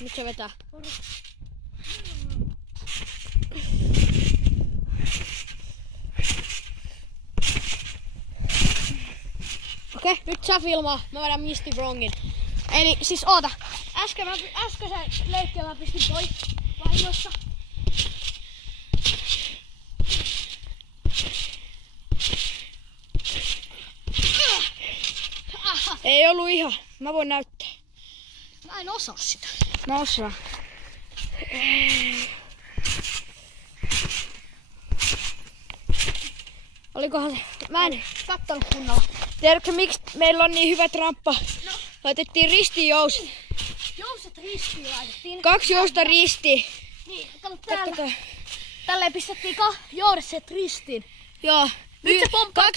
Nyt se vetää. Okei, nyt sä filmaa. Mä vedän Misty Brongin. Eli siis oota. Äskeisen leikkiä mä pistin pois vahingossa. Ei ollut ihan. Mä voin näyttää. Mä en osaa sitä. Mä osaan. Olikohan se? Mä en kattonut kunnolla. Tiedätkö miksi meillä on niin hyvä ramppa? No. Laitettiin ristiin jouset. Jouset ristiin laitettiin. 2 jousta ristiin. Niin, kato täällä. Tälleen pistettiin joudet ristiin. Joo. Nyt se pomppaa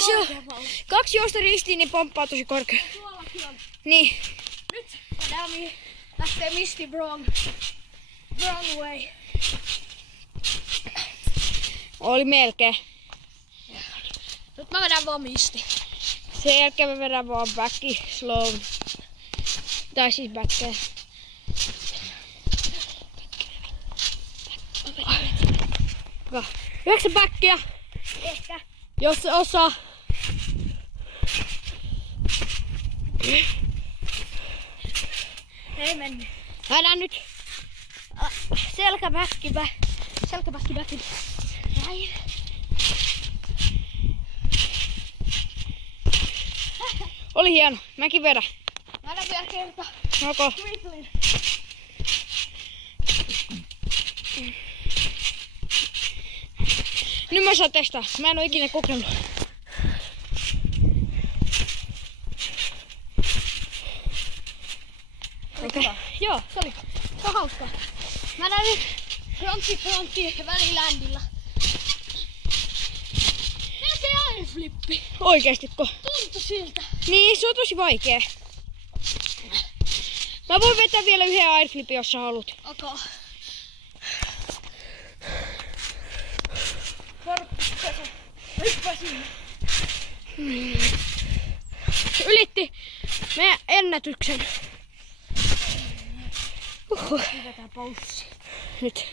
2 jousta ristiin, niin pomppaa tosi korkea. Tuollakin on. Niin. Nyt lähtee Misty Brong. Brong way. Oli melkein. Nyt mä vedän vaan Misty. Sen jälkeen me vedän vaan backi slow. Tai siis backkejä. Yhdeksän backia. Ehkä. Jos se osaa. Ei mennyt. Vedän nyt. Selkäbäkki. Näin. Oli hieno. Mäkin vedän. Mä vedän vielä kerta. Joko? Triplin. Nyt mä saan testaa. Mä en oo ikinä kokeillut. Okei. Joo. Se on hauskaa. Mä näin nyt frontti ja väliländillä. Melkein airflippi. Oikeestiko? Tuntui siltä. Niin, se on tosi vaikee. Mä voin vetää vielä yhden airflipin, jos sä haluat. Okay. Hyppää sinne. Ylitti meidän ennätyksen. Pidetään paussi. Nyt.